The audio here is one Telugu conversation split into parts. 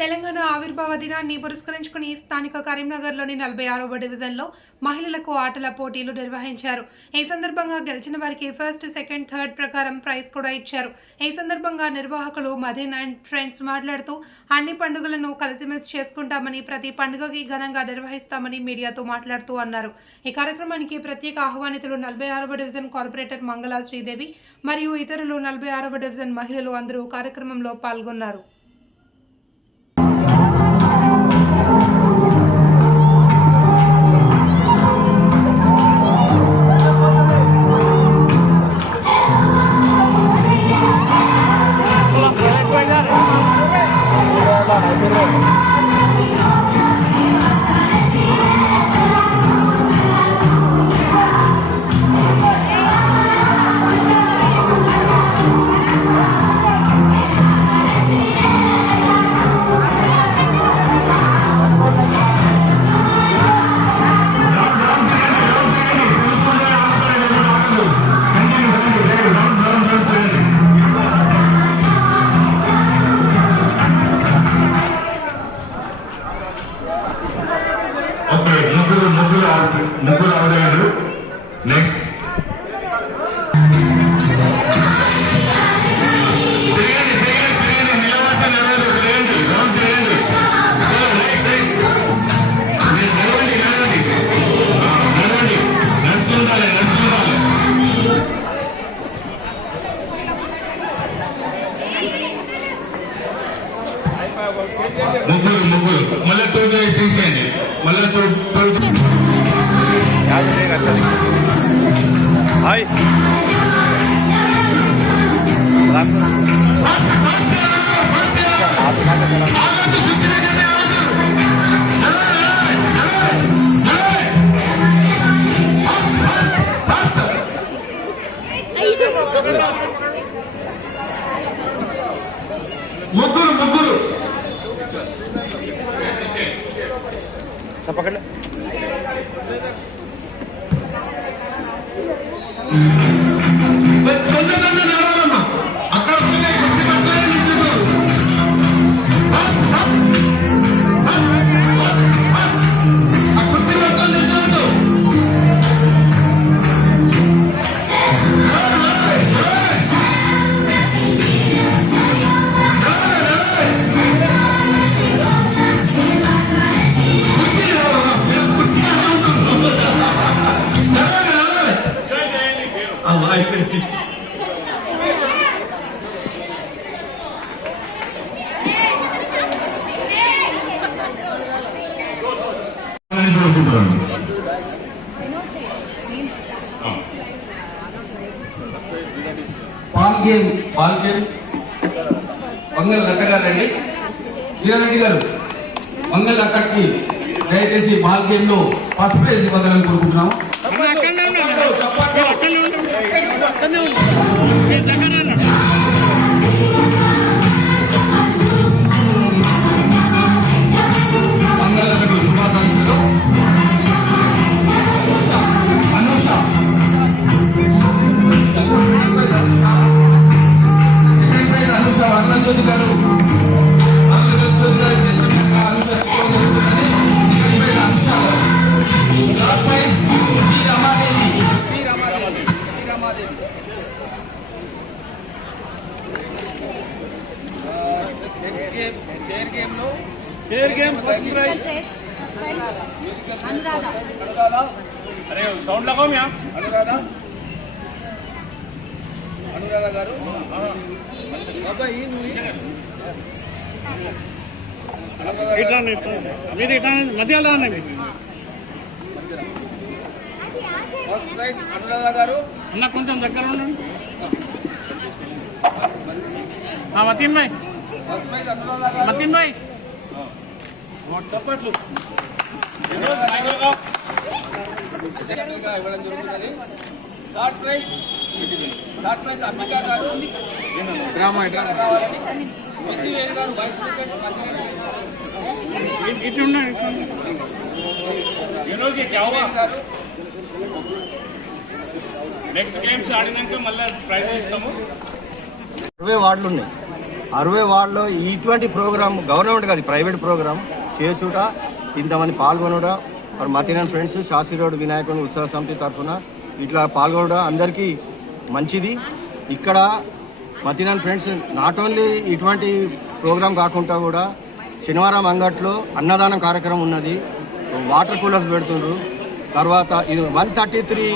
తెలంగాణ ఆవిర్భావ దినాన్ని పురస్కరించుకుని స్థానిక కరీంనగర్లోని 46వ డివిజన్లో మహిళలకు ఆటల పోటీలు నిర్వహించారు. ఈ సందర్భంగా గెలిచిన వారికి ఫస్ట్, సెకండ్, థర్డ్ ప్రకారం ప్రైజ్ కూడా ఇచ్చారు. ఈ సందర్భంగా నిర్వాహకులు మదీన్ అండ్ ఫ్రెండ్స్ మాట్లాడుతూ అన్ని పండుగలను కలిసిమెలిసి చేసుకుంటామని, ప్రతి పండుగకి ఘనంగా నిర్వహిస్తామని మీడియాతో మాట్లాడుతూ అన్నారు. ఈ కార్యక్రమానికి ప్రత్యేక ఆహ్వానితులు 46వ డివిజన్ కార్పొరేటర్ మంగళ శ్రీదేవి మరియు ఇతరులు 46వ డివిజన్ మహిళలు అందరూ కార్యక్రమంలో పాల్గొన్నారు. ముగ్గురు ఆడారు. నెక్స్ట్ ముగ్గురు మళ్ళీ తోడు తీసేయండి. మళ్ళీ Hai. ముగ్గురు పక్కన అక్కడ పాల్గేమ్ మంగళ లక్కగారండి. శ్రీరెడ్డి గారు మంగళ లక్కకి దయచేసి బాల్ గేమ్ లో ఫస్ట్ ప్రైజ్ ఇవ్వాలని కోరుకుంటున్నాము. మంగళ లక్కకు శుభాకాంక్షలు. అనుష గారు షేర్ గేమ్ ఫస్ట్ ప్రైజ్ అరే సౌండ్ लगाओ म्या అనురాధ గారు మీరు ఇట్లా మధ్యలో రానండి. ఫస్ట్ ప్రైజ్ అనురాధ గారు. అన్న కొంచెం దగ్గర ఉండండి. మతీన్ భాయ్, ఫస్ట్ ప్రైజ్ అనురాధ గారు. మతీన్ భాయ్ చప్పట్లు ఇవ్వడం జరుగుతున్నది. థర్డ్ ప్రైజ్ అంబికా గారు. కావాలని మిత్తివేరు గారు వైస్ ప్రెసిడెంట్. ఇటు నెక్స్ట్ గేమ్స్ ఆడినాక మళ్ళీ ప్రైజ్ ఇస్తాము. 20 వార్డులు ఉన్నాయి. 60 వార్డులో ఇటువంటి ప్రోగ్రామ్ గవర్నమెంట్ కాదు ప్రైవేట్ ప్రోగ్రామ్ చేసుట ఇంతమంది పాల్గొనడ మరి మతినన్ ఫ్రెండ్స్ శాస్త్రి రోడ్ వినాయకుని ఉత్సవ సమితి తరఫున ఇట్లా పాల్గొనడ అందరికీ మంచిది. ఇక్కడ మతినన్ ఫ్రెండ్స్ నాట్ ఓన్లీ ఇటువంటి ప్రోగ్రాం కాకుండా కూడా శనివారం అంగట్లో అన్నదానం కార్యక్రమం ఉన్నది, వాటర్ కూలర్స్ పెడుతుండ్రు. తర్వాత ఇది 133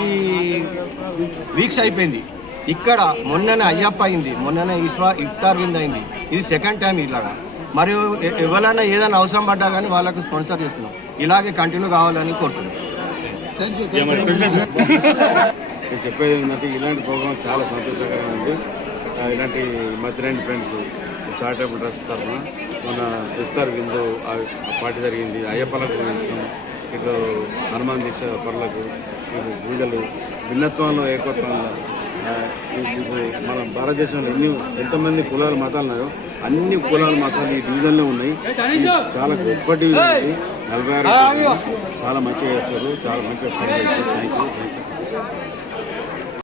వీక్స్ అయిపోయింది. ఇక్కడ మొన్ననే అయ్యప్ప అయింది, మొన్ననే ఇఫ్తార్ విందు అయింది. ఇది సెకండ్ టైం ఇలాగా. మరియు ఎవరైనా ఏదైనా అవసరం పడ్డా కానీ వాళ్ళకు స్పాన్సర్ చేస్తున్నాం. ఇలాగే కంటిన్యూ కావాలని కోరుతున్నాం. నేను చెప్పేది ఏంటంటే ఇలాంటి ప్రోగ్రామ్ చాలా సంతోషకరంగా ఉంది. ఇలాంటి మతిరేని ఫ్రెండ్స్ చారిటబుల్ ట్రస్ట్ తరఫున మన ఇఫ్తార్ విందు పార్టీ జరిగింది. అయ్యప్పలకు ఇటు హనుమాన్ దీక్ష పనులకు ఇటు పూజలు భిన్నత్వంలో ఏకత్వంలో మన భారతదేశంలో ఎంతమంది కులాలు మతాలు ఉన్నాయో అన్ని కులాల మతాలు ఈ డివిజన్లో ఉన్నాయి. ఇది చాలా గొప్ప డివిజన్. 46 చాలా మంచిగా చేస్తారు, చాలా మంచిగా పని చేస్తారు. Thank you.